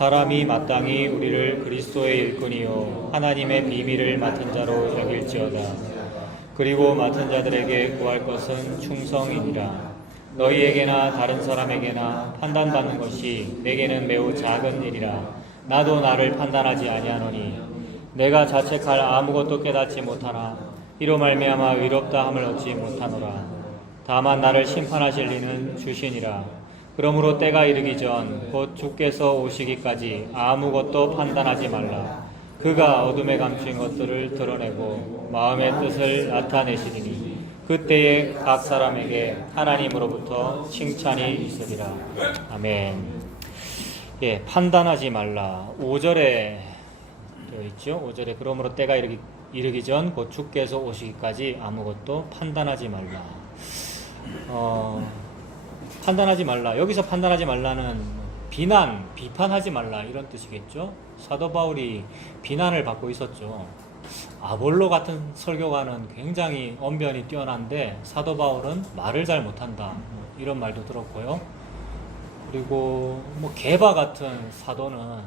사람이 마땅히 우리를 그리스도의 일꾼이요 하나님의 비밀을 맡은 자로 여길지어다. 그리고 맡은 자들에게 구할 것은 충성이니라. 너희에게나 다른 사람에게나 판단받는 것이 내게는 매우 작은 일이라. 나도 나를 판단하지 아니하노니 내가 자책할 아무것도 깨닫지 못하나 이로 말미암아 의롭다 함을 얻지 못하노라. 다만 나를 심판하실 이는 주시니라. 그러므로 때가 이르기 전 곧 주께서 오시기까지 아무것도 판단하지 말라. 그가 어둠에 감춘 것들을 드러내고 마음의 뜻을 나타내시리니 그때에 각 사람에게 하나님으로부터 칭찬이 있으리라. 아멘. 예, 판단하지 말라. 5절에 되어 있죠. 5절에 그러므로 때가 이르기 전 곧 주께서 오시기까지 아무것도 판단하지 말라. 판단하지 말라. 여기서 판단하지 말라는 비난, 비판하지 말라 이런 뜻이겠죠. 사도 바울이 비난을 받고 있었죠. 아볼로 같은 설교가는 굉장히 언변이 뛰어난데 사도 바울은 말을 잘 못한다 이런 말도 들었고요. 그리고 게바 같은 사도는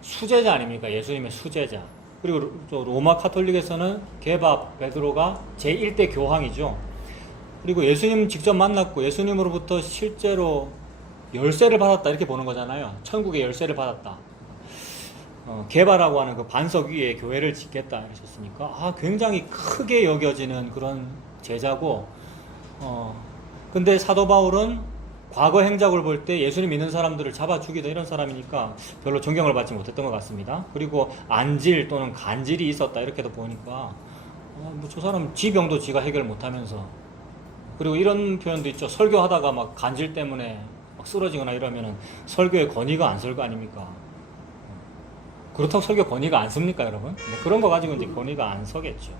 수제자 아닙니까? 예수님의 수제자. 그리고 로마 카톨릭에서는 게바 베드로가 제1대 교황이죠. 그리고 예수님 직접 만났고 예수님으로부터 실제로 열쇠를 받았다 이렇게 보는 거잖아요. 천국의 열쇠를 받았다. 게바라고 하는 그 반석 위에 교회를 짓겠다 하셨으니까 굉장히 크게 여겨지는 그런 제자고, 근데 사도 바울은 과거 행적을 볼 때 예수님 믿는 사람들을 잡아 죽이던 이런 사람이니까 별로 존경을 받지 못했던 것 같습니다. 그리고 안질 또는 간질이 있었다 이렇게도 보니까 저 사람 지 병도 지가 해결 못하면서, 그리고 이런 표현도 있죠. 설교하다가 막 간질 때문에 막 쓰러지거나 이러면은 설교의 권위가 안 설 거 아닙니까? 그렇다고 설교 권위가 안 섭니까, 여러분? 그런 거 가지고 이제 권위가 안 서겠죠.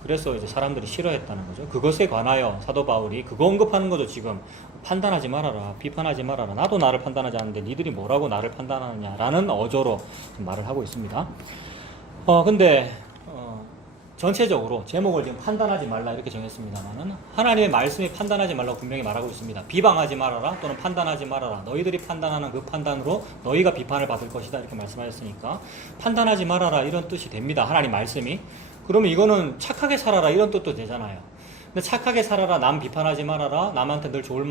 그래서 이제 사람들이 싫어했다는 거죠. 그것에 관하여 사도 바울이 그거 언급하는 거죠, 지금. 판단하지 말아라, 비판하지 말아라. 나도 나를 판단하지 않는데 니들이 뭐라고 나를 판단하느냐라는 어조로 말을 하고 있습니다. 근데 전체적으로 제목을 지금 판단하지 말라 이렇게 정했습니다만은 하나님의 말씀이 판단하지 말라고 분명히 말하고 있습니다. 비방하지 말아라 또는 판단하지 말아라. 너희들이 판단하는 그 판단으로 너희가 비판을 받을 것이다 이렇게 말씀하셨으니까 판단하지 말아라 이런 뜻이 됩니다. 하나님 말씀이. 그러면 이거는 착하게 살아라 이런 뜻도 되잖아요. 근데 착하게 살아라, 남 비판하지 말아라, 남한테 늘 좋은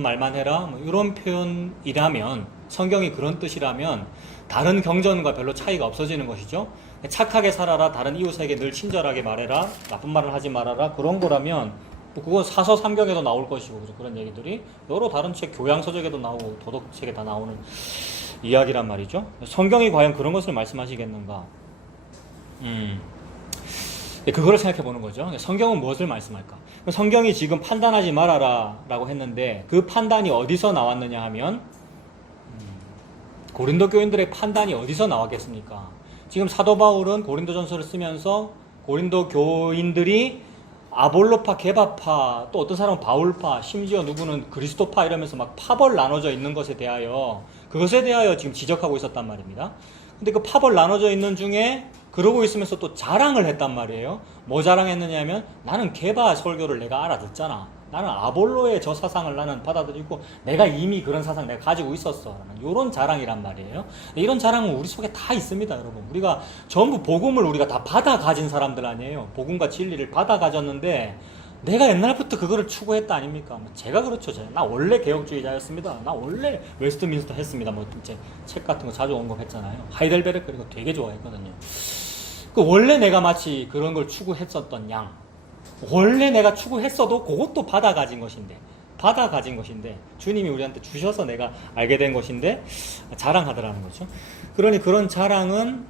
말만 해라 이런 표현이라면, 성경이 그런 뜻이라면 다른 경전과 별로 차이가 없어지는 것이죠. 착하게 살아라, 다른 이웃에게 늘 친절하게 말해라, 나쁜 말을 하지 말아라 그런 거라면 그건 사서 삼경에도 나올 것이고 그런 얘기들이 여러 다른 책, 교양서적에도 나오고 도덕책에 다 나오는 이야기란 말이죠. 성경이 과연 그런 것을 말씀하시겠는가? 그거를 생각해 보는 거죠. 성경은 무엇을 말씀할까? 성경이 지금 판단하지 말아라 라고 했는데 그 판단이 어디서 나왔느냐 하면 고린도 교인들의 판단이 어디서 나왔겠습니까? 지금 사도 바울은 고린도전서를 쓰면서 고린도 교인들이 아볼로파, 게바파, 또 어떤 사람은 바울파, 심지어 누구는 그리스도파 이러면서 막 파벌 나눠져 있는 것에 대하여, 그것에 대하여 지금 지적하고 있었단 말입니다. 근데 그 파벌 나눠져 있는 중에 그러고 있으면서 또 자랑을 했단 말이에요. 뭐 자랑했느냐 하면 나는 게바 설교를 내가 알아듣잖아. 나는 아볼로의 저 사상을 나는 받아들이고 내가 이미 그런 사상 내가 가지고 있었어. 이런 자랑이란 말이에요. 이런 자랑은 우리 속에 다 있습니다, 여러분. 우리가 전부 복음을 우리가 다 받아 가진 사람들 아니에요. 복음과 진리를 받아 가졌는데 내가 옛날부터 그거를 추구했다 아닙니까? 제가 그렇죠. 나 원래 개혁주의자였습니다. 나 원래 웨스트민스터 했습니다. 이제 책 같은 거 자주 언급했잖아요. 하이델베르크 이거 되게 좋아했거든요. 원래 내가 마치 그런 걸 추구했었던 양, 원래 내가 추구했어도 그것도 받아 가진 것인데 주님이 우리한테 주셔서 내가 알게 된 것인데 자랑하더라는 거죠. 그러니 그런 자랑은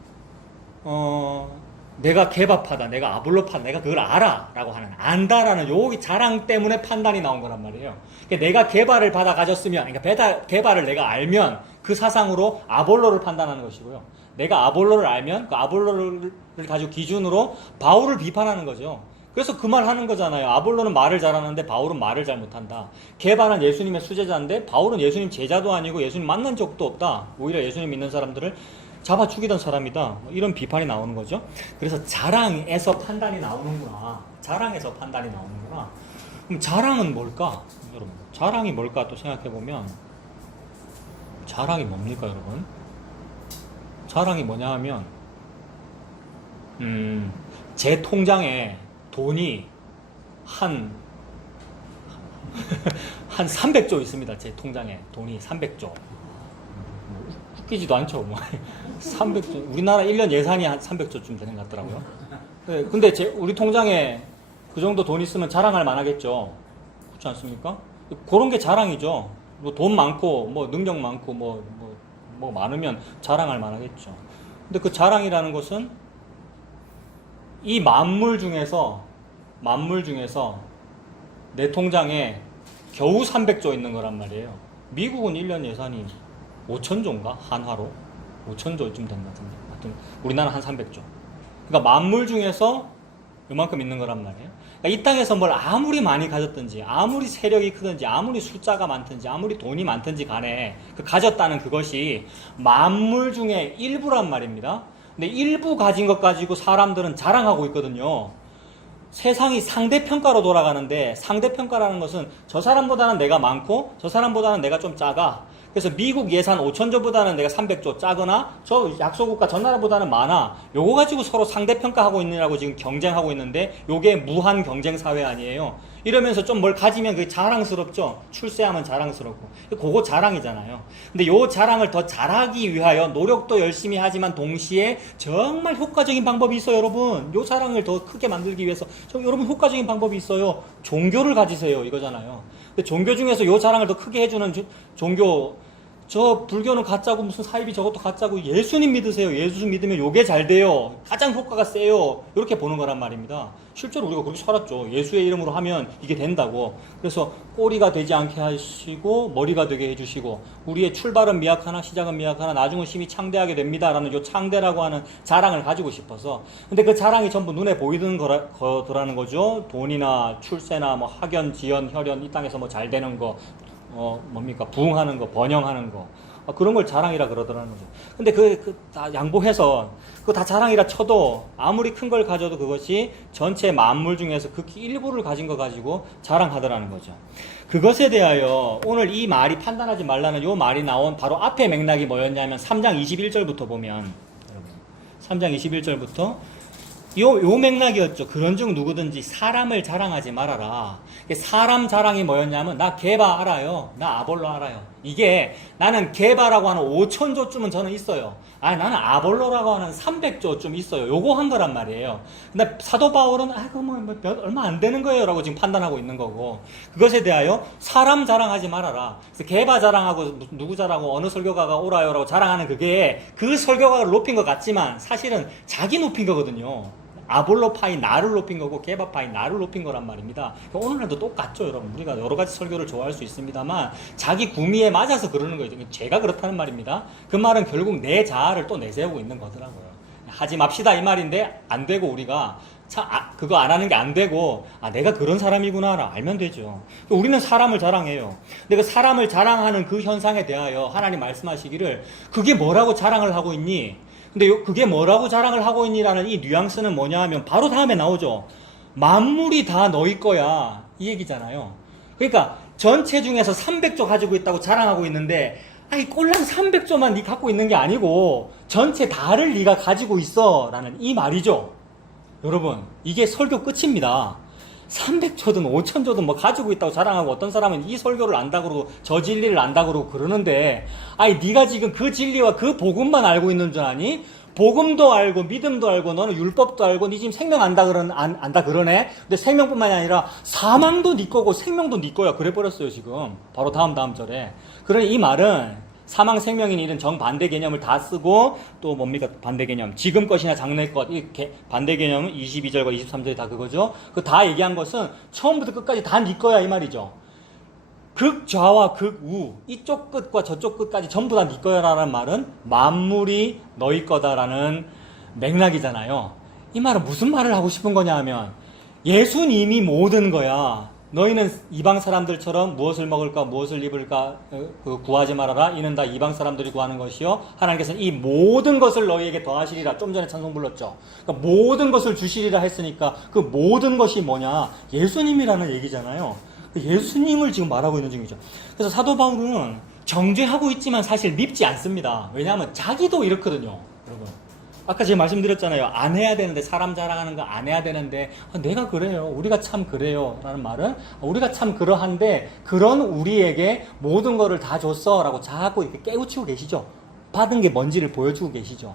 내가 게바파다, 내가 아볼로파다, 내가 그걸 알아 라고 하는, 안다라는 여기 자랑 때문에 판단이 나온 거란 말이에요. 그러니까 내가 게바를 받아 가졌으면, 그러니까 게바를 내가 알면 그 사상으로 아볼로를 판단하는 것이고요. 내가 아볼로를 알면 그 아볼로를 가지고 기준으로 바울을 비판하는 거죠. 그래서 그 말 하는 거잖아요. 아볼로는 말을 잘하는데 바울은 말을 잘 못한다. 게바는 예수님의 수제자인데 바울은 예수님 제자도 아니고 예수님 만난 적도 없다. 오히려 예수님 믿는 사람들을 잡아 죽이던 사람이다. 이런 비판이 나오는 거죠. 그래서 자랑에서 판단이 나오는구나. 그럼 자랑은 뭘까? 여러분, 자랑이 뭘까 또 생각해보면 자랑이 뭡니까, 여러분? 자랑이 뭐냐 하면 제 통장에 돈이 한 300조 있습니다. 제 통장에 돈이 300조. 웃기지도 않죠. 뭐 300조. 우리나라 1년 예산이 한 300조쯤 되는 것 같더라고요. 네, 근데 우리 통장에 그 정도 돈 있으면 자랑할 만하겠죠. 그렇지 않습니까? 그런 게 자랑이죠. 뭐 돈 많고 뭐 능력 많고 뭐 많으면 자랑할 만하겠죠. 근데 그 자랑이라는 것은 이 만물 중에서 내 통장에 겨우 300조 있는 거란 말이에요. 미국은 1년 예산이 5천조인가? 한화로 5천조쯤 되는 것 같은데, 하여튼 우리나라는 한 300조. 그러니까 만물 중에서 요만큼 있는 거란 말이에요. 그러니까 이 땅에서 뭘 아무리 많이 가졌든지, 아무리 세력이 크든지, 아무리 숫자가 많든지, 아무리 돈이 많든지 간에 그 가졌다는 그것이 만물 중에 일부란 말입니다. 근데 일부 가진 것 가지고 사람들은 자랑하고 있거든요. 세상이 상대평가로 돌아가는데, 상대평가라는 것은 저 사람보다는 내가 많고 저 사람보다는 내가 좀 작아. 그래서 미국 예산 5천조보다는 내가 300조 작으나 저 약소국가 저 나라보다는 많아. 요거 가지고 서로 상대평가하고 있느라고 지금 경쟁하고 있는데, 요게 무한 경쟁 사회 아니에요. 이러면서 좀 뭘 가지면 그게 자랑스럽죠. 출세하면 자랑스럽고. 그거 자랑이잖아요. 근데 요 자랑을 더 잘하기 위하여 노력도 열심히 하지만 동시에 정말 효과적인 방법이 있어요, 여러분. 요 자랑을 더 크게 만들기 위해서 여러분 효과적인 방법이 있어요. 종교를 가지세요, 이거잖아요. 근데 종교 중에서 요 자랑을 더 크게 해주는 종교, 저 불교는 가짜고 무슨 사이비 저것도 가짜고 예수님 믿으세요. 예수 믿으면 요게 잘 돼요. 가장 효과가 세요. 이렇게 보는 거란 말입니다. 실제로 우리가 그렇게 살았죠. 예수의 이름으로 하면 이게 된다고. 그래서 꼬리가 되지 않게 하시고 머리가 되게 해주시고, 우리의 출발은 미약하나 시작은 미약하나 나중은 심히 창대하게 됩니다 라는 요 창대라고 하는 자랑을 가지고 싶어서. 근데 그 자랑이 전부 눈에 보이는 거라는 거죠. 돈이나 출세나 뭐 학연, 지연, 혈연, 이 땅에서 뭐 잘 되는 거, 뭡니까? 부흥하는 거, 번영하는 거. 그런 걸 자랑이라 그러더라는 거죠. 근데 다 양보해서, 그거 다 자랑이라 쳐도, 아무리 큰 걸 가져도 그것이 전체 만물 중에서 극히 일부를 가진 거 가지고 자랑하더라는 거죠. 그것에 대하여 오늘 이 말이 판단하지 말라는 요 말이 나온 바로 앞에 맥락이 뭐였냐면 3장 21절부터 보면, 여러분, 3장 21절부터 요 맥락이었죠. 그런즉 누구든지 사람을 자랑하지 말아라. 사람 자랑이 뭐였냐면, 나 게바 알아요. 나 아볼로 알아요. 이게 나는 게바라고 하는 5천조쯤은 저는 있어요. 나는 아볼로라고 하는 300조쯤 있어요. 요거 한 거란 말이에요. 근데 사도 바울은 얼마 안 되는 거예요 라고 지금 판단하고 있는 거고, 그것에 대하여 사람 자랑하지 말아라. 그래서 게바 자랑하고 누구 자랑하고 어느 설교가가 오라요 라고 자랑하는 그게 그 설교가를 높인 것 같지만 사실은 자기 높인 거거든요. 아볼로 파이 나를 높인 거고 게바 파이 나를 높인 거란 말입니다. 오늘날도 똑같죠, 여러분. 우리가 여러 가지 설교를 좋아할 수 있습니다만 자기 구미에 맞아서 그러는 거예요. 제가 그렇다는 말입니다. 그 말은 결국 내 자아를 또 내세우고 있는 거더라고요. 하지 맙시다 이 말인데 안 되고, 우리가 그거 안 하는 게 안 되고, 내가 그런 사람이구나 알면 되죠. 우리는 사람을 자랑해요. 근데 그 사람을 자랑하는 그 현상에 대하여 하나님 말씀하시기를, 그게 뭐라고 자랑을 하고 있니? 근데 그게 뭐라고 자랑을 하고 있니라는 이 뉘앙스는 뭐냐 하면 바로 다음에 나오죠. 만물이 다 너희 거야, 이 얘기잖아요. 그러니까 전체 중에서 300조 가지고 있다고 자랑하고 있는데, 꼴랑 300조만 네 갖고 있는 게 아니고 전체 다를 네가 가지고 있어 라는 이 말이죠. 여러분, 이게 설교 끝입니다. 300조든 5천조든 뭐 가지고 있다고 자랑하고, 어떤 사람은 이 설교를 안다 그러고 저 진리를 안다 그러고 그러는데, 네가 지금 그 진리와 그 복음만 알고 있는 줄 아니? 복음도 알고 믿음도 알고 너는 율법도 알고 네 지금 생명 안다 그러네. 근데 생명뿐만이 아니라 사망도 네 거고 생명도 네 거야. 그래 버렸어요 지금. 바로 다음 절에. 그러니 이 말은 사망, 생명인 일은 정반대 개념을 다 쓰고, 또 뭡니까 반대 개념, 지금 것이나 장래 것, 이 반대 개념은 22절과 23절이 다 그거죠. 그 다 얘기한 것은 처음부터 끝까지 다 네 거야 이 말이죠. 극좌와 극우, 이쪽 끝과 저쪽 끝까지 전부 다 네 거야라는 말은 만물이 너희 거다라는 맥락이잖아요. 이 말은 무슨 말을 하고 싶은 거냐 하면, 예수님이 모든 거야. 너희는 이방 사람들처럼 무엇을 먹을까 무엇을 입을까 구하지 말아라. 이는 다 이방 사람들이 구하는 것이요 하나님께서는 이 모든 것을 너희에게 더하시리라. 좀 전에 찬송 불렀죠. 그러니까 모든 것을 주시리라 했으니까 그 모든 것이 뭐냐? 예수님이라는 얘기잖아요. 예수님을 지금 말하고 있는 중이죠. 그래서 사도 바울은 정죄하고 있지만 사실 밉지 않습니다. 왜냐하면 자기도 이렇거든요. 여러분. 아까 제가 말씀드렸잖아요. 안 해야 되는데, 사람 자랑하는 거 안 해야 되는데, 내가 그래요. 우리가 참 그래요. 라는 말은, 우리가 참 그러한데, 그런 우리에게 모든 거를 다 줬어. 라고 자꾸 이렇게 깨우치고 계시죠. 받은 게 뭔지를 보여주고 계시죠.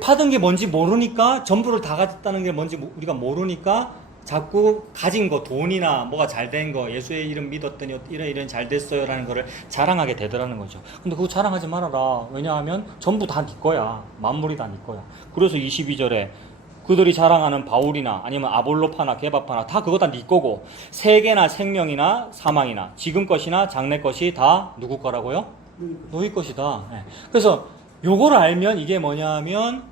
받은 게 뭔지 모르니까, 전부를 다 가졌다는 게 뭔지 우리가 모르니까, 자꾸 가진 거, 돈이나 뭐가 잘 된 거, 예수의 이름 믿었더니 이런 잘 됐어요 라는 거를 자랑하게 되더라는 거죠. 근데 그거 자랑하지 말아라. 왜냐하면 전부 다 네 거야. 만물이 다 네 거야. 그래서 22절에 그들이 자랑하는 바울이나 아니면 아볼로파나 게바파나 다 그거 다 네 거고, 세계나 생명이나 사망이나 지금 것이나 장래 것이 다 누구 거라고요? 너희 것이다. 네. 그래서 요거를 알면 이게 뭐냐면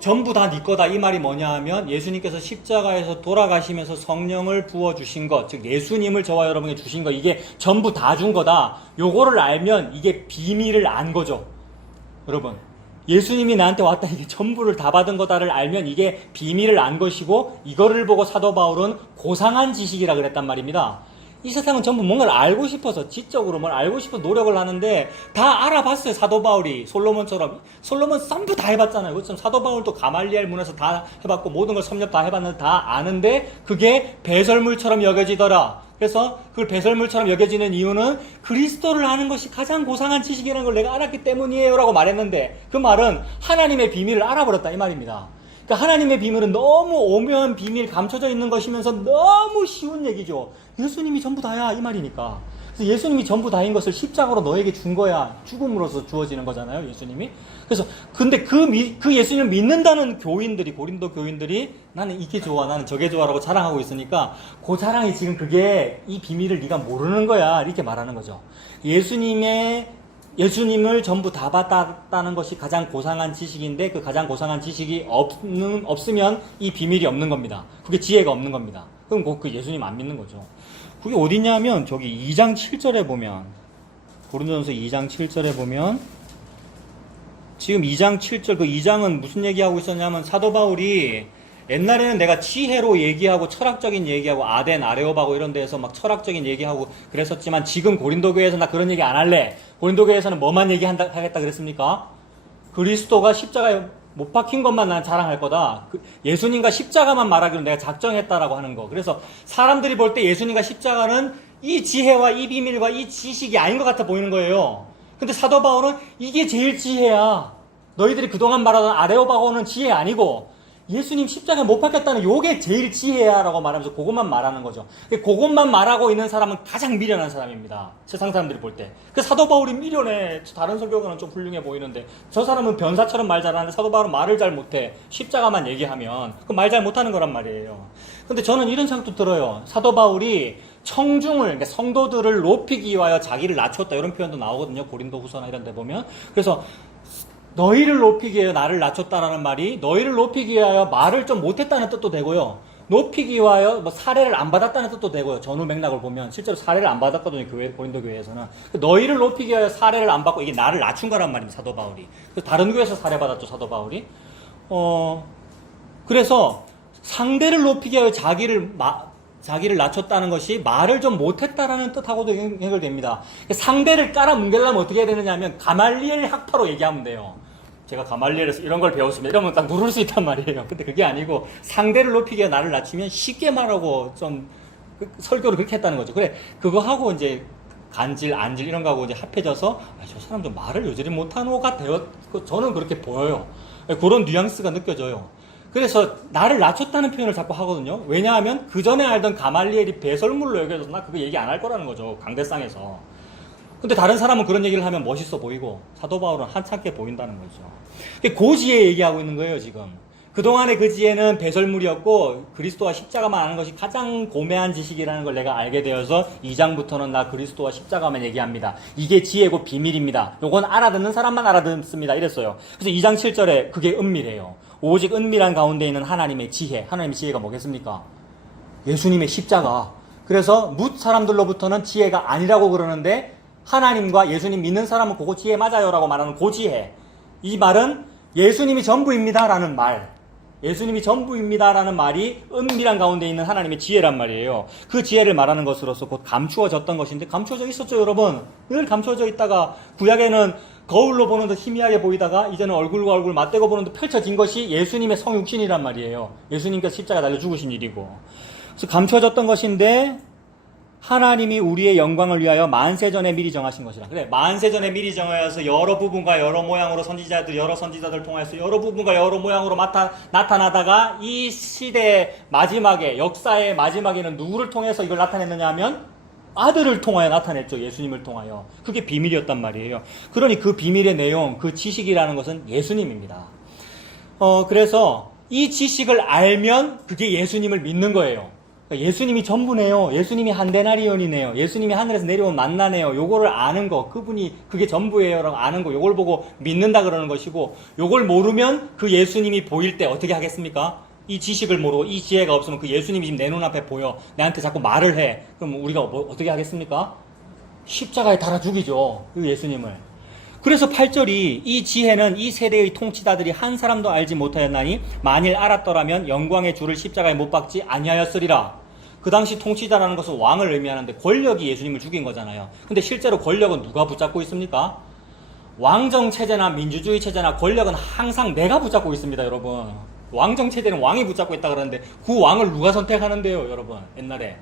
전부 다 네 거다. 이 말이 뭐냐 하면 예수님께서 십자가에서 돌아가시면서 성령을 부어주신 것, 즉 예수님을 저와 여러분에게 주신 것, 이게 전부 다 준 거다. 요거를 알면 이게 비밀을 안 거죠. 여러분, 예수님이 나한테 왔다, 이게 전부를 다 받은 거다를 알면 이게 비밀을 안 것이고, 이거를 보고 사도 바울은 고상한 지식이라 그랬단 말입니다. 이 세상은 전부 뭔가를 알고 싶어서, 지적으로 뭘 알고 싶어 노력을 하는데, 다 알아봤어요. 사도 바울이 솔로몬처럼. 솔로몬 전부 다 해봤잖아요. 그렇죠? 사도 바울도 가말리엘 문에서 다 해봤고, 모든 걸 섭렵 다 해봤는데 다 아는데, 그게 배설물처럼 여겨지더라. 그래서 그걸 배설물처럼 여겨지는 이유는 그리스도를 아는 것이 가장 고상한 지식이라는 걸 내가 알았기 때문이에요 라고 말했는데, 그 말은 하나님의 비밀을 알아버렸다 이 말입니다. 그러니까 하나님의 비밀은 너무 오묘한 비밀, 감춰져 있는 것이면서 너무 쉬운 얘기죠. 예수님이 전부 다야 이 말이니까. 그래서 예수님이 전부 다인 것을 십자가로 너에게 준 거야. 죽음으로써 주어지는 거잖아요, 예수님이. 그래서 근데 그 예수님을 믿는다는 교인들이, 고린도 교인들이 나는 이게 좋아, 나는 저게 좋아라고 자랑하고 있으니까, 그 자랑이 지금 그게 이 비밀을 네가 모르는 거야 이렇게 말하는 거죠. 예수님을 전부 다 받았다는 것이 가장 고상한 지식인데, 그 가장 고상한 지식이 없으면 이 비밀이 없는 겁니다. 그게 지혜가 없는 겁니다. 그럼 그 예수님 안 믿는 거죠. 그게 어디냐면 저기 2장 7절에 보면, 고린도전서 2장 7절에 보면, 지금 2장 7절, 그 2장은 무슨 얘기하고 있었냐면, 사도 바울이 옛날에는 내가 지혜로 얘기하고 철학적인 얘기하고 아덴, 아레오바고 이런 데에서 막 철학적인 얘기하고 그랬었지만, 지금 고린도 교회에서 나 그런 얘기 안 할래. 고린도 교회에서는 뭐만 하겠다 그랬습니까? 그리스도가 십자가에 못 박힌 것만 난 자랑할 거다. 예수님과 십자가만 말하기로 내가 작정했다라고 하는 거. 그래서 사람들이 볼 때 예수님과 십자가는 이 지혜와 이 비밀과 이 지식이 아닌 것 같아 보이는 거예요. 근데 사도 바울은 이게 제일 지혜야. 너희들이 그동안 말하던 아레오바고는 지혜 아니고, 예수님 십자가에 못 박혔다는 요게 제일 지혜야 라고 말하면서 그것만 말하는 거죠. 그것만 말하고 있는 사람은 가장 미련한 사람입니다. 세상 사람들이 볼 때. 그 사도 바울이 미련해. 다른 설교가는 좀 훌륭해 보이는데, 저 사람은 변사처럼 말 잘하는데 사도 바울은 말을 잘 못해. 십자가만 얘기하면 그 말 잘 못하는 거란 말이에요. 근데 저는 이런 생각도 들어요. 사도 바울이 청중을, 그러니까 성도들을 높이기 위하여 자기를 낮췄다, 이런 표현도 나오거든요. 고린도 후서나 이런 데 보면. 그래서 너희를 높이기 위하여 나를 낮췄다라는 말이, 너희를 높이기 위하여 말을 좀 못했다는 뜻도 되고요, 높이기 위하여 뭐 사례를 안 받았다는 뜻도 되고요. 전후 맥락을 보면 실제로 사례를 안 받았거든요. 고린도 교회에서는. 너희를 높이기 위하여 사례를 안 받고, 이게 나를 낮춘 거란 말입니다. 사도 바울이. 그래서 다른 교회에서 사례 받았죠, 사도 바울이. 그래서 상대를 높이기 위하여 자기를 낮췄다는 것이 말을 좀 못했다라는 뜻하고도 연결됩니다. 상대를 깔아뭉개려면 어떻게 해야 되느냐 하면 가말리엘 학파로 얘기하면 돼요. 제가 가말리엘에서 이런 걸 배웠으면 이러면 딱 누를 수 있단 말이에요. 근데 그게 아니고, 상대를 높이기 위해 나를 낮추면 쉽게 말하고 좀 설교를 그렇게 했다는 거죠. 그래, 그거 하고 이제 간질, 안질 이런 거하고 이제 합해져서 저 사람 좀 말을 여전히 못하는 것 같아요. 저는 그렇게 보여요. 그런 뉘앙스가 느껴져요. 그래서 나를 낮췄다는 표현을 자꾸 하거든요. 왜냐하면 그 전에 알던 가말리엘이 배설물로 여겨져서 나 그거 얘기 안 할 거라는 거죠. 강대상에서. 근데 다른 사람은 그런 얘기를 하면 멋있어 보이고, 사도 바울은 한참게 보인다는 거죠. 고지혜 얘기하고 있는 거예요, 지금. 그동안의 그 지혜는 배설물이었고, 그리스도와 십자가만 아는 것이 가장 고매한 지식이라는 걸 내가 알게 되어서 2장부터는 나 그리스도와 십자가만 얘기합니다. 이게 지혜고 비밀입니다. 요건 알아듣는 사람만 알아듣습니다. 이랬어요. 그래서 2장 7절에 그게 은밀해요. 오직 은밀한 가운데 있는 하나님의 지혜. 하나님의 지혜가 뭐겠습니까? 예수님의 십자가. 그래서 뭇 사람들로부터는 지혜가 아니라고 그러는데, 하나님과 예수님 믿는 사람은 그거 지혜 맞아요 라고 말하는 그 지혜. 이 말은 예수님이 전부입니다라는 말, 예수님이 전부입니다라는 말이 은밀한 가운데 있는 하나님의 지혜란 말이에요. 그 지혜를 말하는 것으로서 곧 감추어졌던 것인데, 감추어져 있었죠, 여러분. 늘 감추어져 있다가 구약에는 거울로 보는 듯 희미하게 보이다가 이제는 얼굴과 얼굴 맞대고 보는 듯 펼쳐진 것이 예수님의 성육신이란 말이에요. 예수님께서 십자가 달려 죽으신 일이고. 그래서 감춰졌던 것인데 하나님이 우리의 영광을 위하여 만세전에 미리 정하신 것이라. 그래, 만세전에 미리 정하여서 여러 부분과 여러 모양으로 여러 선지자들 통하여서 여러 부분과 여러 모양으로 나타나다가 이 시대의 마지막에, 역사의 마지막에는 누구를 통해서 이걸 나타냈느냐 하면 아들을 통하여 나타냈죠. 예수님을 통하여. 그게 비밀이었단 말이에요. 그러니 그 비밀의 내용, 그 지식이라는 것은 예수님입니다. 그래서 이 지식을 알면 그게 예수님을 믿는 거예요. 그러니까 예수님이 전부네요. 예수님이 한데나리온이네요. 예수님이 하늘에서 내려온 만나네요. 요거를 아는 거, 그게 전부예요 라고 아는 거, 요걸 보고 믿는다 그러는 것이고, 요걸 모르면 그 예수님이 보일 때 어떻게 하겠습니까? 이 지식을 모르고 이 지혜가 없으면 그 예수님이 지금 내 눈앞에 보여. 내한테 자꾸 말을 해. 그럼 우리가 어떻게 하겠습니까? 십자가에 달아 죽이죠. 그 예수님을. 그래서 8절이 이 지혜는 이 세대의 통치자들이 한 사람도 알지 못하였나니 만일 알았더라면 영광의 주를 십자가에 못 박지 아니하였으리라. 그 당시 통치자라는 것은 왕을 의미하는데 권력이 예수님을 죽인 거잖아요. 근데 실제로 권력은 누가 붙잡고 있습니까? 왕정 체제나 민주주의 체제나 권력은 항상 내가 붙잡고 있습니다, 여러분. 왕정 체제는 왕이 붙잡고 있다 그러는데 그 왕을 누가 선택하는데요, 여러분? 옛날에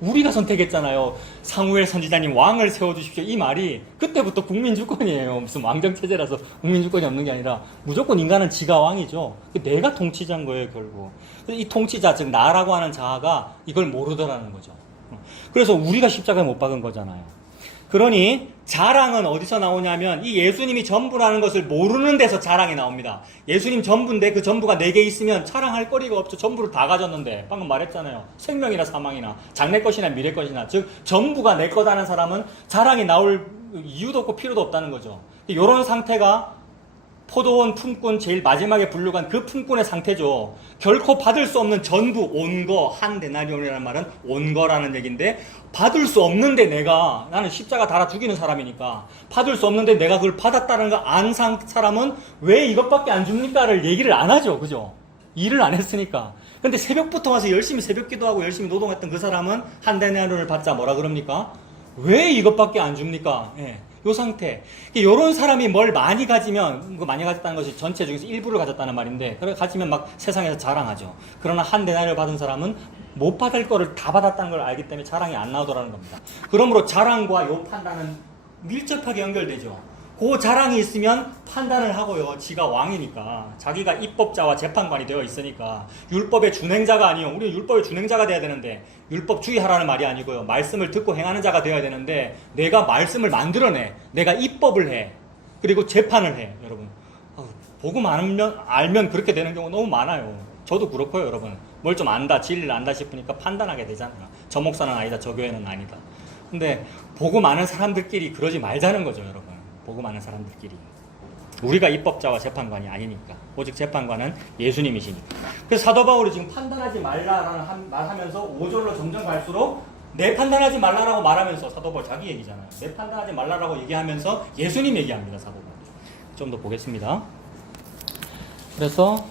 우리가 선택했잖아요. 사무엘 선지자님 왕을 세워주십시오. 이 말이 그때부터 국민 주권이에요. 무슨 왕정 체제라서 국민 주권이 없는 게 아니라 무조건 인간은 지가 왕이죠. 내가 통치자인 거예요, 결국. 이 통치자, 즉 나라고 하는 자아가 이걸 모르더라는 거죠. 그래서 우리가 십자가에 못 박은 거잖아요. 그러니 자랑은 어디서 나오냐면 이 예수님이 전부라는 것을 모르는 데서 자랑이 나옵니다. 예수님 전부인데 그 전부가 내게 있으면 자랑할 거리가 없죠. 전부를 다 가졌는데 방금 말했잖아요. 생명이나 사망이나 장래 것이나 미래 것이나, 즉 전부가 내 거다는 사람은 자랑이 나올 이유도 없고 필요도 없다는 거죠. 이런 상태가 포도원 품꾼 제일 마지막에 분류한 그 품꾼의 상태죠. 결코 받을 수 없는 전부, 온 거, 한 데나리온이라는 말은 온 거라는 얘기인데, 받을 수 없는데 나는 십자가 달아 죽이는 사람이니까 받을 수 없는데 내가 그걸 받았다는 거 안 사람은 왜 이것밖에 안 줍니까를 얘기를 안 하죠. 그죠? 일을 안 했으니까. 근데 새벽부터 와서 열심히 새벽 기도하고 열심히 노동했던 그 사람은 한 데나리온을 받자 뭐라 그럽니까? 왜 이것밖에 안 줍니까? 예. 요 상태. 요런 사람이 뭘 많이 가지면, 많이 가졌다는 것이 전체 중에서 일부를 가졌다는 말인데, 그래 가지면 막 세상에서 자랑하죠. 그러나 한 데나리온을 받은 사람은 못 받을 거를 다 받았다는 걸 알기 때문에 자랑이 안 나오더라는 겁니다. 그러므로 자랑과 요 판단은 밀접하게 연결되죠. 그 자랑이 있으면 판단을 하고요. 지가 왕이니까. 자기가 입법자와 재판관이 되어 있으니까. 율법의 준행자가 아니요. 우리는 율법의 준행자가 돼야 되는데, 율법주의하라는 말이 아니고요. 말씀을 듣고 행하는 자가 되어야 되는데, 내가 말씀을 만들어내. 내가 입법을 해. 그리고 재판을 해. 여러분. 복음 알면 그렇게 되는 경우 너무 많아요. 저도 그렇고요, 여러분. 뭘 좀 안다, 진리를 안다 싶으니까 판단하게 되잖아요. 저 목사는 아니다, 저 교회는 아니다. 근데 복음 아는 사람들끼리 그러지 말자는 거죠, 여러분. 복음 아는 사람들끼리. 우리가 입법자와 재판관이 아니니까. 오직 재판관은 예수님이시니까. 그래서 사도 바울이 지금 판단하지 말라라는 말하면서 5절로 점점 갈수록 내 판단하지 말라라고 말하면서, 사도 바울 자기 얘기잖아요. 내 판단하지 말라라고 얘기하면서 예수님 얘기합니다, 사도 바울. 좀 더 보겠습니다. 그래서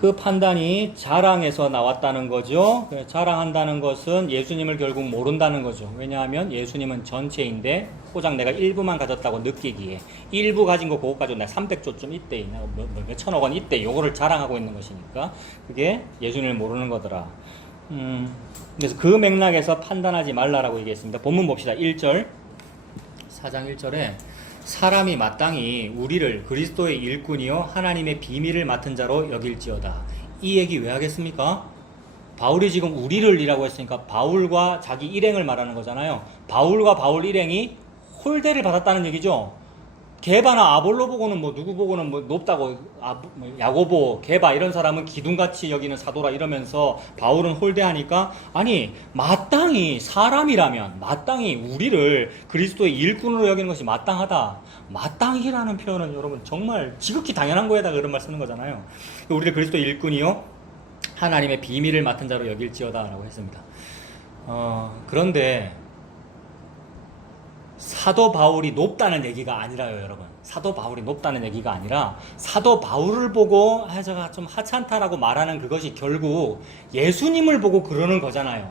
그 판단이 자랑에서 나왔다는 거죠. 자랑한다는 것은 예수님을 결국 모른다는 거죠. 왜냐하면 예수님은 전체인데 고작 내가 일부만 가졌다고 느끼기에, 일부 가진 거 그거 가지고 내가 300조쯤 있대, 몇 천억 원 있대, 요거를 자랑하고 있는 것이니까 그게 예수님을 모르는 거더라. 그래서 그 맥락에서 판단하지 말라라고 얘기했습니다. 본문 봅시다. 1절, 4장 1절에 사람이 마땅히 우리를 그리스도의 일꾼이요 하나님의 비밀을 맡은 자로 여길지어다. 이 얘기 왜 하겠습니까? 바울이 지금 우리를 이라고 했으니까 바울과 자기 일행을 말하는 거잖아요. 바울과 바울 일행이 홀대를 받았다는 얘기죠. 게바나 아볼로 보고는 누구 보고는 높다고, 야고보, 게바 이런 사람은 기둥같이 여기는 사도라 이러면서 바울은 홀대하니까, 아니 마땅히 사람이라면 마땅히 우리를 그리스도의 일꾼으로 여기는 것이 마땅하다. 마땅히라는 표현은 여러분 정말 지극히 당연한 거에다가 그런 말 쓰는 거잖아요. 우리를 그리스도의 일꾼이요 하나님의 비밀을 맡은 자로 여길지어다 라고 했습니다. 그런데 사도 바울이 높다는 얘기가 아니라요, 여러분. 사도 바울이 높다는 얘기가 아니라 사도 바울을 보고 제가 좀 하찮다라고 말하는 그것이 결국 예수님을 보고 그러는 거잖아요.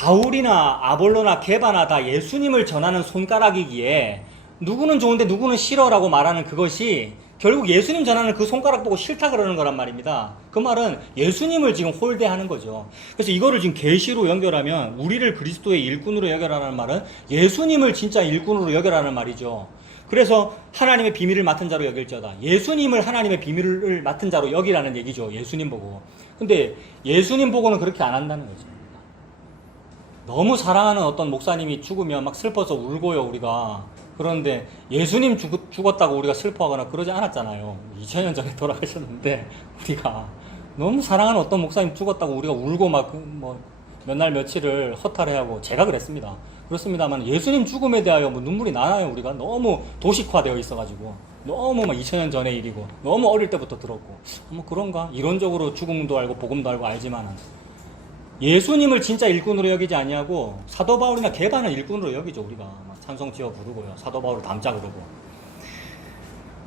바울이나 아볼로나 게바나 다 예수님을 전하는 손가락이기에 누구는 좋은데 누구는 싫어라고 말하는 그것이 결국 예수님 전하는 그 손가락 보고 싫다 그러는 거란 말입니다. 그 말은 예수님을 지금 홀대하는 거죠. 그래서 이거를 지금 계시로 연결하면 우리를 그리스도의 일꾼으로 여겨라는 말은 예수님을 진짜 일꾼으로 여겨라는 말이죠. 그래서 하나님의 비밀을 맡은 자로 여길지어다. 예수님을 하나님의 비밀을 맡은 자로 여기라는 얘기죠. 예수님 보고. 근데 예수님 보고는 그렇게 안 한다는 거죠. 너무 사랑하는 어떤 목사님이 죽으면 막 슬퍼서 울고요, 우리가. 그런데 예수님 죽었다고 우리가 슬퍼하거나 그러지 않았잖아요. 2000년 전에 돌아가셨는데 우리가 너무 사랑하는 어떤 목사님 죽었다고 우리가 울고 막 몇 날 며칠을 허탈해하고 제가 그랬습니다. 그렇습니다만 예수님 죽음에 대하여 뭐 눈물이 나나요? 우리가 너무 도식화되어 있어가지고 너무 막 2000년 전의 일이고 너무 어릴 때부터 들었고 뭐 그런가? 이론적으로 죽음도 알고 복음도 알고 알지만은 예수님을 진짜 일꾼으로 여기지 아니하고 사도 바울이나 게바는 일꾼으로 여기죠. 우리가 막 찬송 지어 부르고요. 사도 바울을 담자 그러고.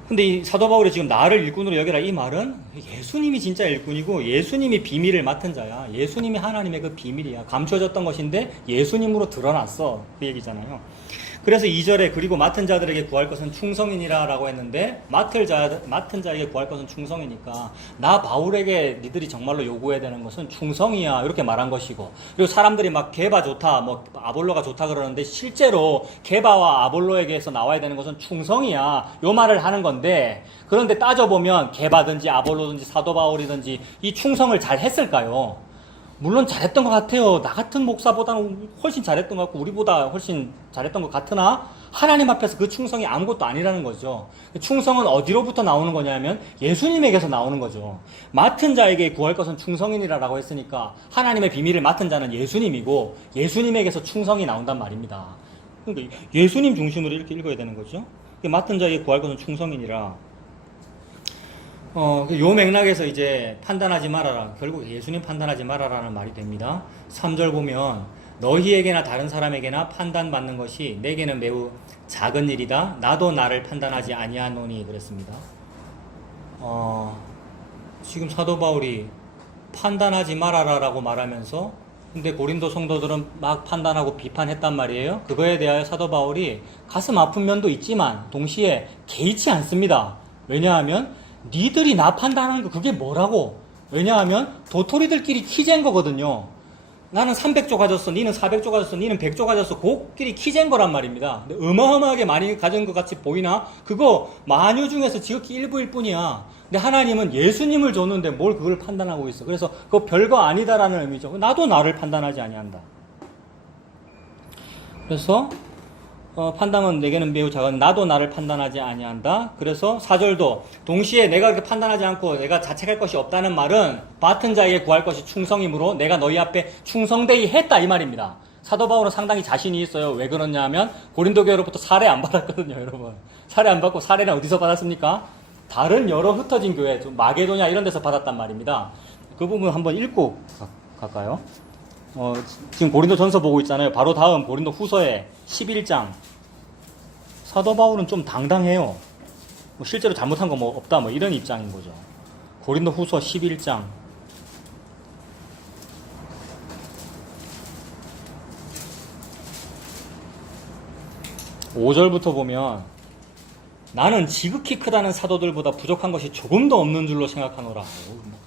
근데 이 사도 바울이 지금 나를 일꾼으로 여기라 이 말은 예수님이 진짜 일꾼이고 예수님이 비밀을 맡은 자야. 예수님이 하나님의 그 비밀이야. 감춰졌던 것인데 예수님으로 드러났어. 그 얘기잖아요. 그래서 2절에 그리고 맡은 자들에게 구할 것은 충성이니라 라고 했는데 맡은 자에게 구할 것은 충성이니까 나 바울에게 니들이 정말로 요구해야 되는 것은 충성이야 이렇게 말한 것이고 그리고 사람들이 막 게바 좋다 뭐 아볼로가 좋다 그러는데 실제로 게바와 아볼로에게서 나와야 되는 것은 충성이야 요 말을 하는 건데 그런데 따져보면 게바든지 아볼로든지 사도 바울이든지 이 충성을 잘 했을까요? 물론 잘했던 것 같아요. 나 같은 목사보다는 훨씬 잘했던 것 같고 우리보다 훨씬 잘했던 것 같으나 하나님 앞에서 그 충성이 아무것도 아니라는 거죠. 충성은 어디로부터 나오는 거냐면 예수님에게서 나오는 거죠. 맡은 자에게 구할 것은 충성이니라라고 했으니까 하나님의 비밀을 맡은 자는 예수님이고 예수님에게서 충성이 나온단 말입니다. 그러니까 예수님 중심으로 이렇게 읽어야 되는 거죠. 맡은 자에게 구할 것은 충성이니라. 요 맥락에서 이제 판단하지 말아라. 결국 예수님 판단하지 말아라는 말이 됩니다. 3절 보면 너희에게나 다른 사람에게나 판단받는 것이 내게는 매우 작은 일이다. 나도 나를 판단하지 아니하노니 그랬습니다. 지금 사도 바울이 판단하지 말아라라고 말하면서 근데 고린도 성도들은 막 판단하고 비판했단 말이에요. 그거에 대하여 사도 바울이 가슴 아픈 면도 있지만 동시에 개의치 않습니다. 왜냐하면 니들이 나 판단하는 거 그게 뭐라고? 왜냐하면 도토리들끼리 키재인 거거든요. 나는 300조 가졌어, 니는 400조 가졌어, 니는 100조 가졌어. 그끼리 키재인 거란 말입니다. 근데 어마어마하게 많이 가진 것 같이 보이나? 그거 만유 중에서 지극히 일부일 뿐이야. 근데 하나님은 예수님을 줬는데 뭘 그걸 판단하고 있어. 그래서 그거 별거 아니다라는 의미죠. 나도 나를 판단하지 아니한다. 그래서 판단은 내게는 매우 작은 나도 나를 판단하지 아니한다. 그래서 4절도 동시에 내가 그렇게 판단하지 않고 내가 자책할 것이 없다는 말은 맡은 자에게 구할 것이 충성이므로 내가 너희 앞에 충성되이 했다 이 말입니다. 사도 바울은 상당히 자신이 있어요. 왜 그러냐 하면 고린도 교회로부터 살해 안 받았거든요. 여러분 살해 안 받고 살해는 어디서 받았습니까? 다른 여러 흩어진 교회 좀 마게도냐 이런 데서 받았단 말입니다. 그 부분 한번 읽고 갈까요? 지금 고린도 전서 보고 있잖아요. 바로 다음 고린도 후서에 11장. 사도 바울은 좀 당당해요. 실제로 잘못한 거 없다 이런 입장인 거죠. 고린도 후서 11장. 5절부터 보면 나는 지극히 크다는 사도들보다 부족한 것이 조금도 없는 줄로 생각하노라.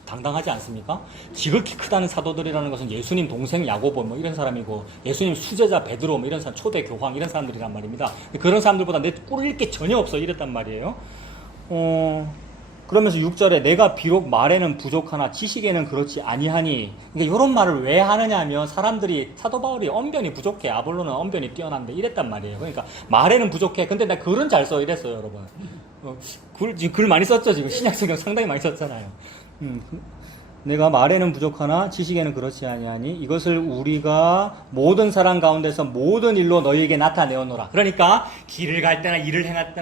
당당하지 않습니까? 지극히 크다는 사도들이라는 것은 예수님 동생 야고보 이런 사람이고 예수님 수제자 베드로 이런 사람 초대 교황 이런 사람들이란 말입니다. 그런 사람들보다 내 꿀릴 게 전혀 없어 이랬단 말이에요. 그러면서 6절에 내가 비록 말에는 부족하나 지식에는 그렇지 아니하니 그러니까 이런 말을 왜 하느냐 하면 사람들이 사도 바울이 언변이 부족해 아볼로는 언변이 뛰어난데 이랬단 말이에요. 그러니까 말에는 부족해 근데 나 글은 잘 써 이랬어요 여러분. 지금 글 많이 썼죠. 지금 신약성경 상당히 많이 썼잖아요. 내가 말에는 부족하나 지식에는 그렇지 아니하니 이것을 우리가 모든 사람 가운데서 모든 일로 너희에게 나타내었노라. 그러니까 길을 갈 때나 일을 행할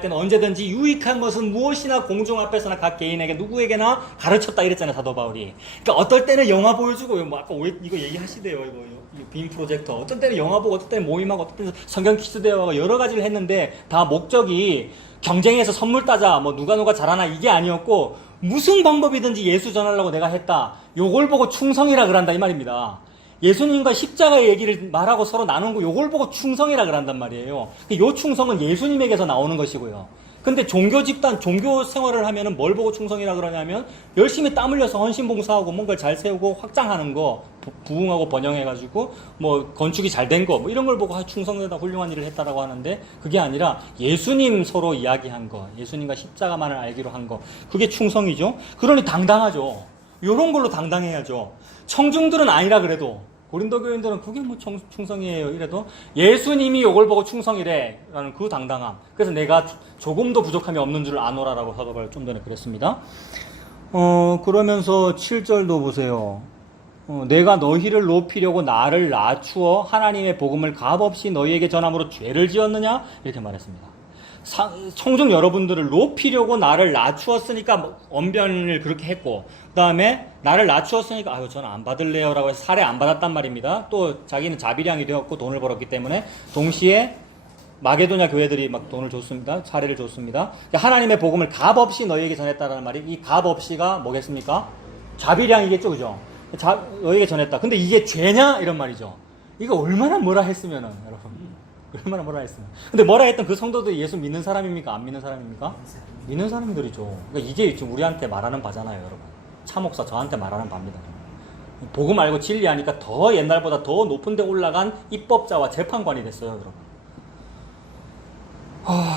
때는 언제든지 유익한 것은 무엇이나 공중 앞에서나 각 개인에게 누구에게나 가르쳤다 이랬잖아요 사도 바울이. 그러니까 어떨 때는 영화 보여주고 아까 이거 얘기하시대요 이거 빔 프로젝터. 어떤 때는 영화 보고 어떤 때는 모임하고 어떤 때는 성경 퀴즈 대회하고 여러 가지를 했는데 다 목적이 경쟁해서 선물 따자 누가 잘하나 이게 아니었고 무슨 방법이든지 예수 전하려고 내가 했다. 요걸 보고 충성이라 그런다 이 말입니다. 예수님과 십자가의 얘기를 말하고 서로 나눈 거 요걸 보고 충성이라 그런단 말이에요. 요 충성은 예수님에게서 나오는 것이고요. 근데 종교 집단, 종교 생활을 하면은 뭘 보고 충성이라 그러냐면 열심히 땀 흘려서 헌신봉사하고 뭔가를 잘 세우고 확장하는 거, 부흥하고 번영해가지고 뭐 건축이 잘 된 거, 뭐 이런 걸 보고 충성되다 훌륭한 일을 했다라고 하는데 그게 아니라 예수님 서로 이야기한 거, 예수님과 십자가만을 알기로 한 거, 그게 충성이죠. 그러니 당당하죠. 요런 걸로 당당해야죠. 청중들은 아니라 그래도 고린도 교인들은 그게 뭐 충성이에요 이래도 예수님이 요걸 보고 충성이래 라는 그 당당함. 그래서 내가 조금도 부족함이 없는 줄 아노라라고 사도 바울 좀 전에 그랬습니다. 그러면서 7절도 보세요. 내가 너희를 높이려고 나를 낮추어 하나님의 복음을 값없이 너희에게 전함으로 죄를 지었느냐 이렇게 말했습니다. 청중 여러분들을 높이려고 나를 낮추었으니까 언변을 그렇게 했고, 그 다음에 나를 낮추었으니까 아유 저는 안 받을래요 라고 해서 살해 안 받았단 말입니다. 또 자기는 자비량이 되었고 돈을 벌었기 때문에 동시에 마게도냐 교회들이 막 돈을 줬습니다. 사례를 줬습니다. 하나님의 복음을 값없이 너희에게 전했다라는 말이, 이 값없이가 뭐겠습니까? 자비량이겠죠, 그죠? 너희에게 전했다. 근데 이게 죄냐 이런 말이죠. 이거 얼마나 뭐라 했으면은 여러분, 얼마나 뭐라 했으면. 근데 뭐라 했던 그 성도들이 예수 믿는 사람입니까? 안 믿는 사람입니까? 믿는 사람들이죠. 그러니까 이게 지금 우리한테 말하는 바잖아요, 여러분. 차 목사 저한테 말하는 바입니다. 복음 알고 진리하니까 더 옛날보다 더 높은 데 올라간 입법자와 재판관이 됐어요, 여러분.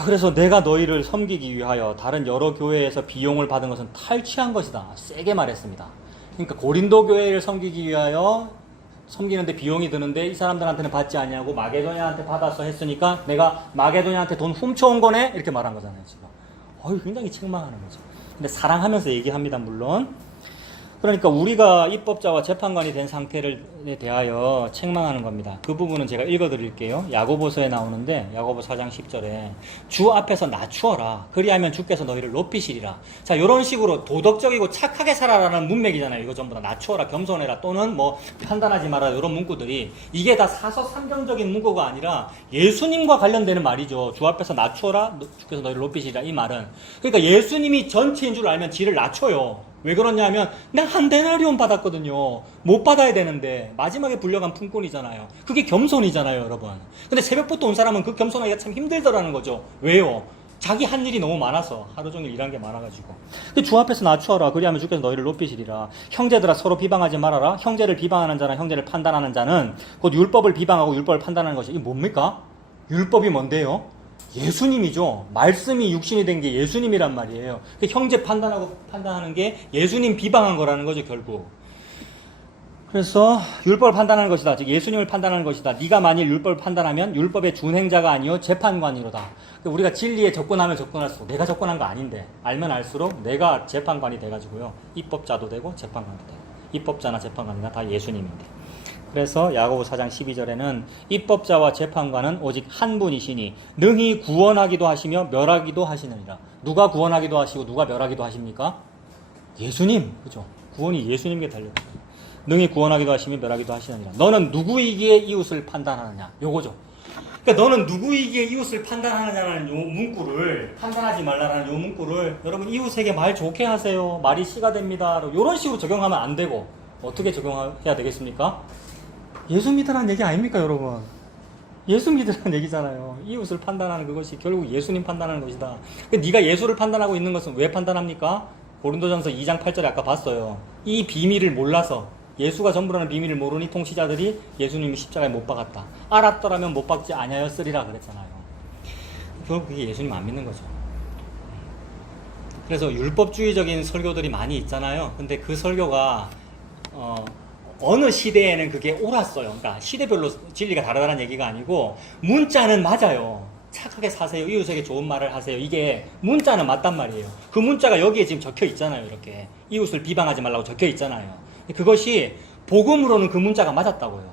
그래서 내가 너희를 섬기기 위하여 다른 여러 교회에서 비용을 받은 것은 탈취한 것이다. 세게 말했습니다. 그러니까 고린도 교회를 섬기기 위하여 섬기는데 비용이 드는데 이 사람들한테는 받지 않냐고 마게도냐한테 받아서 했으니까 내가 마게도냐한테 돈 훔쳐온 거네? 이렇게 말한 거잖아요, 지금. 굉장히 책망하는 거죠. 근데 사랑하면서 얘기합니다, 물론. 그러니까 우리가 입법자와 재판관이 된 상태에 대하여 책망하는 겁니다. 그 부분은 제가 읽어드릴게요. 야고보서에 나오는데 야고보 4장 10절에 주 앞에서 낮추어라. 그리하면 주께서 너희를 높이시리라. 자, 이런 식으로 도덕적이고 착하게 살아라는 문맥이잖아요. 이거 전부 다 낮추어라, 겸손해라, 또는 뭐 판단하지 마라, 이런 문구들이 이게 다 사서삼경적인 문구가 아니라 예수님과 관련되는 말이죠. 주 앞에서 낮추어라, 주께서 너희를 높이시리라, 이 말은. 그러니까 예수님이 전체인 줄 알면 지를 낮춰요. 왜 그러냐면 난 한 데나리온 받았거든요. 못 받아야 되는데 마지막에 불려간 품꾼이잖아요. 그게 겸손이잖아요, 여러분. 근데 새벽부터 온 사람은 그 겸손하기가 참 힘들더라는 거죠. 왜요? 자기 한 일이 너무 많아서, 하루 종일 일한 게 많아가지고. 주 앞에서 낮추어라. 그리하면 주께서 너희를 높이시리라. 형제들아 서로 비방하지 말아라. 형제를 비방하는 자나 형제를 판단하는 자는 곧 율법을 비방하고 율법을 판단하는 것이, 이게 뭡니까? 율법이 뭔데요? 예수님이죠. 말씀이 육신이 된 게 예수님이란 말이에요. 형제 판단하는 게 예수님 비방한 거라는 거죠, 결국. 그래서 율법을 판단하는 것이다. 즉 예수님을 판단하는 것이다. 네가 만일 율법을 판단하면 율법의 준행자가 아니요 재판관이로다. 우리가 진리에 접근하면 접근할수록, 내가 접근한 거 아닌데 알면 알수록 내가 재판관이 돼가지고요. 입법자도 되고 재판관도 되고. 입법자나 재판관이나 다 예수님인데. 그래서 야고보 4장 12절에는 입법자와 재판관은 오직 한 분이시니 능히 구원하기도 하시며 멸하기도 하시느니라. 누가 구원하기도 하시고 누가 멸하기도 하십니까? 예수님. 그죠? 구원이 예수님께 달려있다. 능히 구원하기도 하시며 멸하기도 하시느니라. 너는 누구이기에 이웃을 판단하느냐? 요거죠. 그러니까 너는 누구이기에 이웃을 판단하느냐는 요 문구를, 판단하지 말라라는 요 문구를 여러분 이웃에게 말 좋게 하세요. 말이 씨가 됩니다. 요런 식으로 적용하면 안 되고 어떻게 적용해야 되겠습니까? 예수 믿으라는 얘기 아닙니까, 여러분? 예수 믿으라는 얘기잖아요. 이웃을 판단하는 그것이 결국 예수님 판단하는 것이다. 네가 예수를 판단하고 있는 것은 왜 판단합니까? 고린도전서 2장 8절에 아까 봤어요. 이 비밀을 몰라서, 예수가 전부라는 비밀을 모르니 통치자들이 예수님이 십자가에 못 박았다. 알았더라면 못 박지 아니하였으리라 그랬잖아요. 결국 그게 예수님 안 믿는 거죠. 그래서 율법주의적인 설교들이 많이 있잖아요. 근데 그 설교가 어느 시대에는 그게 옳았어요. 그러니까 시대별로 진리가 다르다는 얘기가 아니고 문자는 맞아요. 착하게 사세요. 이웃에게 좋은 말을 하세요. 이게 문자는 맞단 말이에요. 그 문자가 여기에 지금 적혀 있잖아요. 이렇게 이웃을 비방하지 말라고 적혀 있잖아요. 그것이 복음으로는 그 문자가 맞았다고요.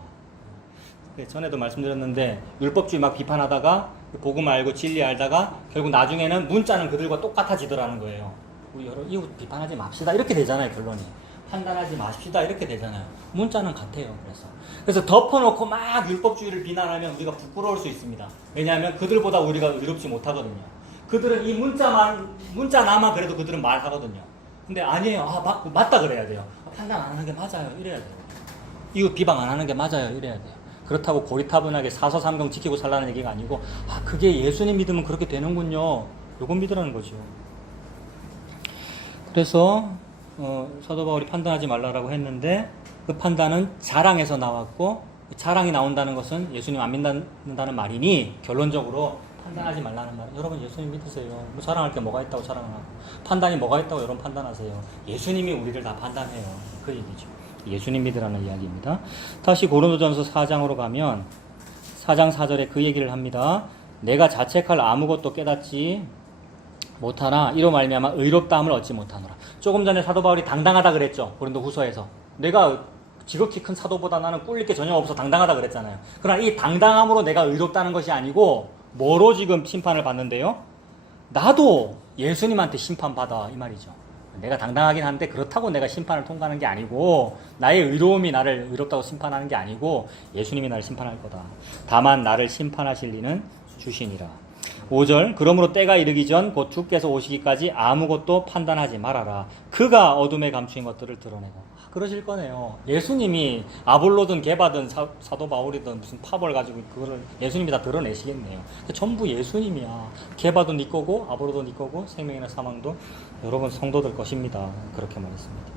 전에도 말씀드렸는데 율법주의 막 비판하다가 복음 알고 진리 알다가 결국 나중에는 문자는 그들과 똑같아지더라는 거예요. 우리 여러 이웃 비판하지 맙시다 이렇게 되잖아요. 결론이. 판단하지 마십시다 이렇게 되잖아요. 문자는 같아요. 그래서 덮어놓고 막 율법주의를 비난하면 우리가 부끄러울 수 있습니다. 왜냐하면 그들보다 우리가 의롭지 못하거든요. 그들은 이 문자나마 그래도 그들은 말하거든요. 근데 아니에요. 맞다 그래야 돼요. 판단 안 하는 게 맞아요. 이래야 돼요. 이거 비방 안 하는 게 맞아요. 이래야 돼요. 그렇다고 고리타분하게 사서삼경 지키고 살라는 얘기가 아니고 그게 예수님 믿으면 그렇게 되는군요. 요건 믿으라는 거죠. 그래서 사도 바울이 판단하지 말라라고 했는데 그 판단은 자랑에서 나왔고 자랑이 나온다는 것은 예수님 안 믿는다는 말이니 결론적으로 판단하지 말라는 말. 여러분 예수님 믿으세요. 뭐 자랑할 게 뭐가 있다고 자랑을 하고 판단이 뭐가 있다고 여러분 판단하세요. 예수님이 우리를 다 판단해요. 그 얘기죠. 예수님 믿으라는 이야기입니다. 다시 고린도전서 4장으로 가면 4장 4절에 그 얘기를 합니다. 내가 자책할 아무것도 깨닫지 못하나 이로 말미암아 의롭다함을 얻지 못하노라. 조금 전에 사도 바울이 당당하다 그랬죠. 고린도 후서에서. 내가 지극히 큰 사도보다 나는 꿀릴 게 전혀 없어 당당하다 그랬잖아요. 그러나 이 당당함으로 내가 의롭다는 것이 아니고 뭐로 지금 심판을 받는데요? 나도 예수님한테 심판받아 이 말이죠. 내가 당당하긴 한데 그렇다고 내가 심판을 통과하는 게 아니고 나의 의로움이 나를 의롭다고 심판하는 게 아니고 예수님이 나를 심판할 거다. 다만 나를 심판하실 이는 주시니라. 5절 그러므로 때가 이르기 전 곧 주께서 오시기까지 아무것도 판단하지 말아라. 그가 어둠에 감추인 것들을 드러내고. 그러실 거네요. 예수님이 아볼로든 게바든 사도 바울이든 무슨 파벌 가지고 그거를 예수님이 다 드러내시겠네요. 전부 예수님이야. 게바도 네 거고 아볼로도 네 거고 생명이나 사망도 여러분 성도들 것입니다. 그렇게 말했습니다.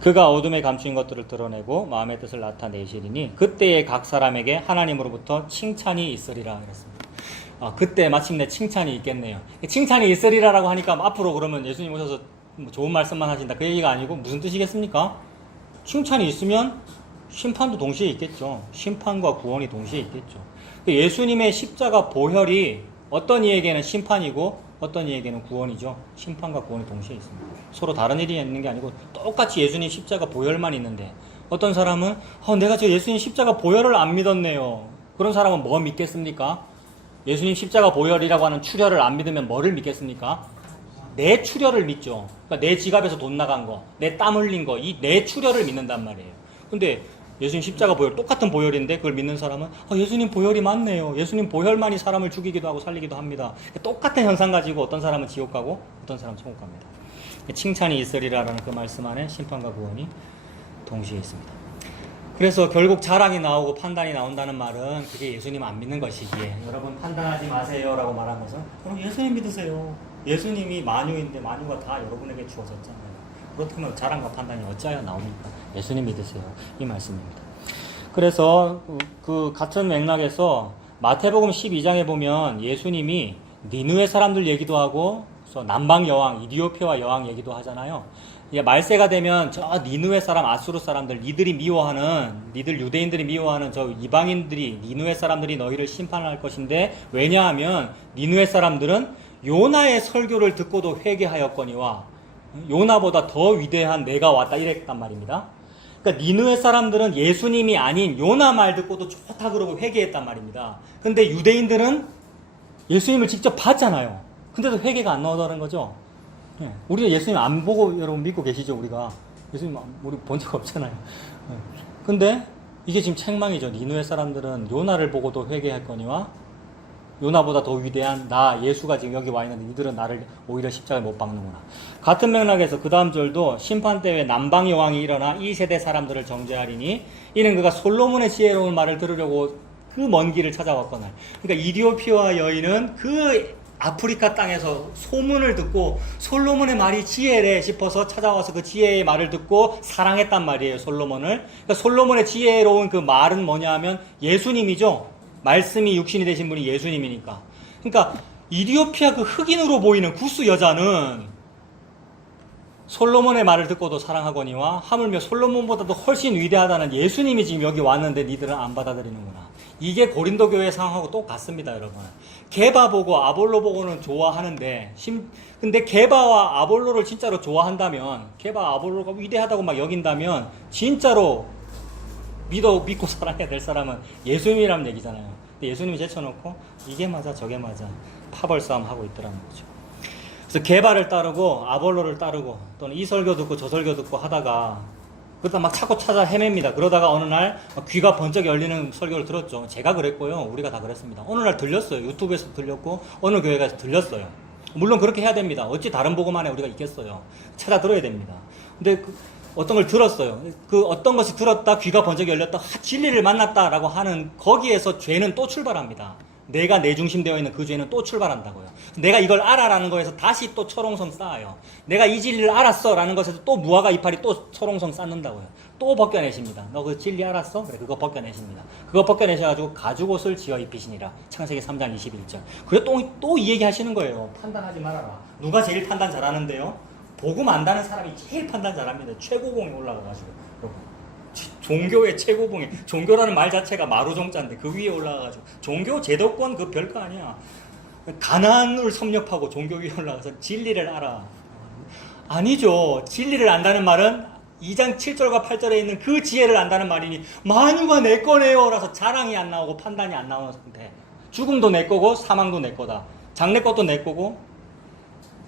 그가 어둠에 감추인 것들을 드러내고 마음의 뜻을 나타내시리니 그때에 각 사람에게 하나님으로부터 칭찬이 있으리라 그랬습니다. 그때 마침내 칭찬이 있겠네요. 칭찬이 있으리라라고 하니까 앞으로 그러면 예수님 오셔서 좋은 말씀만 하신다 그 얘기가 아니고 무슨 뜻이겠습니까? 칭찬이 있으면 심판도 동시에 있겠죠. 심판과 구원이 동시에 있겠죠. 예수님의 십자가 보혈이 어떤 이에게는 심판이고 어떤 이에게는 구원이죠. 심판과 구원이 동시에 있습니다. 서로 다른 일이 있는 게 아니고 똑같이 예수님 십자가 보혈만 있는데 어떤 사람은 내가 저 예수님 십자가 보혈을 안 믿었네요. 그런 사람은 뭐 믿겠습니까? 예수님 십자가 보혈이라고 하는 출혈을 안 믿으면 뭐를 믿겠습니까? 내 출혈을 믿죠. 그러니까 내 지갑에서 돈 나간 거, 내 땀 흘린 거, 이 내 출혈을 믿는단 말이에요. 근데 예수님 십자가 보혈, 똑같은 보혈인데 그걸 믿는 사람은 예수님 보혈이 맞네요. 예수님 보혈만이 사람을 죽이기도 하고 살리기도 합니다. 똑같은 현상 가지고 어떤 사람은 지옥 가고 어떤 사람은 천국 갑니다. 칭찬이 있으리라라는 그 말씀 안에 심판과 구원이 동시에 있습니다. 그래서 결국 자랑이 나오고 판단이 나온다는 말은 그게 예수님 안 믿는 것이기에 여러분 판단하지 마세요 라고 말하면서 그럼 예수님 믿으세요. 예수님이 만유인데 만유가 다 여러분에게 주어졌잖아요. 그렇다면 자랑과 판단이 어찌하여 나옵니까? 예수님 믿으세요. 이 말씀입니다. 그래서 그 같은 맥락에서 마태복음 12장에 보면 예수님이 니느웨 사람들 얘기도 하고 남방 여왕, 이디오피아 여왕 얘기도 하잖아요. 말세가 되면 저 니느웨 사람, 아수르 사람들, 니들 유대인들이 미워하는 저 이방인들이 니느웨 사람들이 너희를 심판할 것인데 왜냐하면 니느웨 사람들은 요나의 설교를 듣고도 회개하였거니와 요나보다 더 위대한 내가 왔다 이랬단 말입니다. 그러니까 니느웨 사람들은 예수님이 아닌 요나 말 듣고도 좋다 그러고 회개했단 말입니다. 근데 유대인들은 예수님을 직접 봤잖아요. 근데도 회개가 안 나오다는 거죠. 우리가 예수님 안 보고 여러분 믿고 계시죠? 우리가 예수님 우리 본 적 없잖아요. 근데 이게 지금 책망이죠. 니느웨 사람들은 요나를 보고도 회개했거니와 요나보다 더 위대한 나 예수가 지금 여기 와 있는데 이들은 나를 오히려 십자가에 못 박는구나. 같은 맥락에서 그 다음 절도 심판 때에 남방 여왕이 일어나 이 세대 사람들을 정죄하리니 이는 그가 솔로몬의 지혜로운 말을 들으려고 그 먼 길을 찾아왔거늘. 그러니까 이디오피아 여인은 그 아프리카 땅에서 소문을 듣고 솔로몬의 말이 지혜래 싶어서 찾아와서 그 지혜의 말을 듣고 사랑했단 말이에요. 솔로몬을. 그러니까 솔로몬의 지혜로운 그 말은 뭐냐 하면 예수님이죠. 말씀이 육신이 되신 분이 예수님이니까. 그러니까 이디오피아 그 흑인으로 보이는 구스 여자는 솔로몬의 말을 듣고도 사랑하거니와 하물며 솔로몬보다도 훨씬 위대하다는 예수님이 지금 여기 왔는데 니들은 안 받아들이는구나. 이게 고린도 교회 상황하고 똑같습니다, 여러분. 게바 보고 아볼로 보고는 좋아하는데 근데 게바와 아볼로를 진짜로 좋아한다면 게바 아볼로가 위대하다고 막 여긴다면 진짜로 믿고 사랑해야 될 사람은 예수님이라는 얘기잖아요. 근데 예수님이 제쳐놓고 이게 맞아 저게 맞아 파벌 싸움 하고 있더라는 거죠. 그래서 게바를 따르고 아볼로를 따르고 또는 이 설교 듣고 저 설교 듣고 하다가 그러다 막 찾고 찾아 헤맵니다. 그러다가 어느 날 귀가 번쩍 열리는 설교를 들었죠. 제가 그랬고요. 우리가 다 그랬습니다. 어느 날 들렸어요. 유튜브에서 들렸고 어느 교회 가서 들렸어요. 물론 그렇게 해야 됩니다. 어찌 다른 복음 안에 우리가 있겠어요. 찾아 들어야 됩니다. 근데 어떤 걸 들었어요. 그 어떤 것이 들었다, 귀가 번쩍 열렸다, 진리를 만났다라고 하는 거기에서 죄는 또 출발합니다. 내가 내 중심되어 있는 그 죄는 또 출발한다고요. 내가 이걸 알아라는 거에서 다시 또 철옹성 쌓아요. 내가 이 진리를 알았어라는 것에서 또 무화과 이파리 또 철옹성 쌓는다고요. 또 벗겨내십니다. 너 그 진리 알았어? 그래, 그거 벗겨내십니다. 그거 벗겨내셔가지고 가죽옷을 지어 입히시니라. 창세기 3장 21절. 그래 또 이 얘기 하시는 거예요. 판단하지 말아라. 누가 제일 판단 잘하는데요? 복음 안다는 사람이 제일 판단 잘합니다. 최고봉에 올라가가지고. 종교의 최고봉에, 종교라는 말 자체가 마루종자인데 그 위에 올라가가지고 종교 제도권 그 별거 아니야. 가난을 섭렵하고 종교 위에 올라가서 진리를 알아. 아니죠. 진리를 안다는 말은 2장 7절과 8절에 있는 그 지혜를 안다는 말이니 만유가 내 거네요 라서 자랑이 안 나오고 판단이 안 나오는 상태. 죽음도 내 거고 사망도 내 거다. 장래 것도 내 거고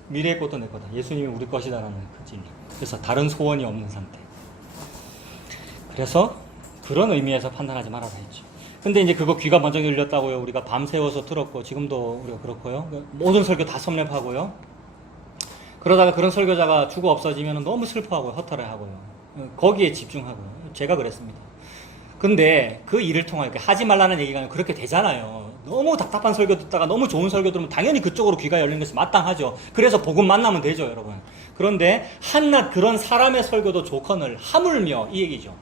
미래의 것도 내 거다. 예수님이 우리 것이다라는 그 진리. 그래서 다른 소원이 없는 상태. 그래서 그런 의미에서 판단하지 말아라 했죠. 근데 이제 그거 귀가 번쩍 열렸다고요. 우리가 밤새워서 들었고 지금도 우리가 그렇고요. 모든 설교 다 섭렵하고요. 그러다가 그런 설교자가 죽어 없어지면 너무 슬퍼하고요. 허탈해하고요. 거기에 집중하고요. 제가 그랬습니다. 근데 그 일을 통하여 하지 말라는 얘기가 그렇게 되잖아요. 너무 답답한 설교 듣다가 너무 좋은 설교 들으면 당연히 그쪽으로 귀가 열리는 것이 마땅하죠. 그래서 복음 만나면 되죠, 여러분. 그런데 한낱 그런 사람의 설교도 좋거늘 하물며 이 얘기죠.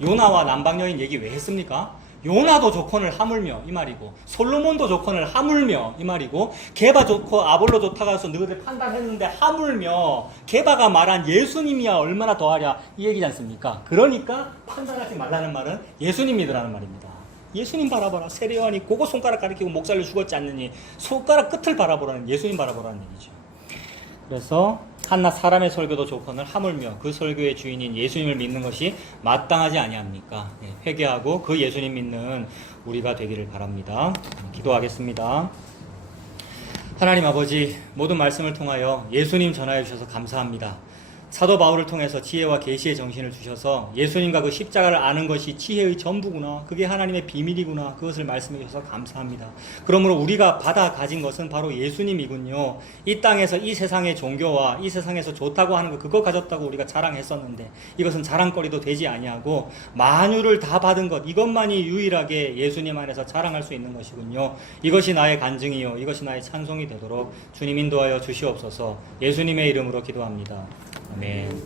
요나와 남방 여인 얘기 왜 했습니까? 요나도 좋거늘 하물며 이 말이고 솔로몬도 좋거늘 하물며 이 말이고 게바 좋고 아볼로 좋다고 해서 너희들 판단했는데 하물며 게바가 말한 예수님이야 얼마나 더하랴 이 얘기지 않습니까? 그러니까 판단하지 말라는 말은 예수님 믿으라는 말입니다. 예수님 바라보라. 세례요한이 그거 손가락 가리키고 목 잘려 죽었지 않느니 손가락 끝을 바라보라는 예수님 바라보라는 얘기죠. 그래서 한낱 사람의 설교도 좋거늘 하물며 그 설교의 주인인 예수님을 믿는 것이 마땅하지 아니합니까? 회개하고 그 예수님 믿는 우리가 되기를 바랍니다. 기도하겠습니다. 하나님 아버지, 모든 말씀을 통하여 예수님 전하여 주셔서 감사합니다. 사도 바울을 통해서 지혜와 계시의 정신을 주셔서 예수님과 그 십자가를 아는 것이 지혜의 전부구나. 그게 하나님의 비밀이구나. 그것을 말씀해 주셔서 감사합니다. 그러므로 우리가 받아 가진 것은 바로 예수님이군요. 이 땅에서 이 세상의 종교와 이 세상에서 좋다고 하는 거 그거 가졌다고 우리가 자랑했었는데 이것은 자랑거리도 되지 아니하고 만유를 다 받은 것 이것만이 유일하게 예수님 안에서 자랑할 수 있는 것이군요. 이것이 나의 간증이요. 이것이 나의 찬송이 되도록 주님 인도하여 주시옵소서. 예수님의 이름으로 기도합니다. 아멘.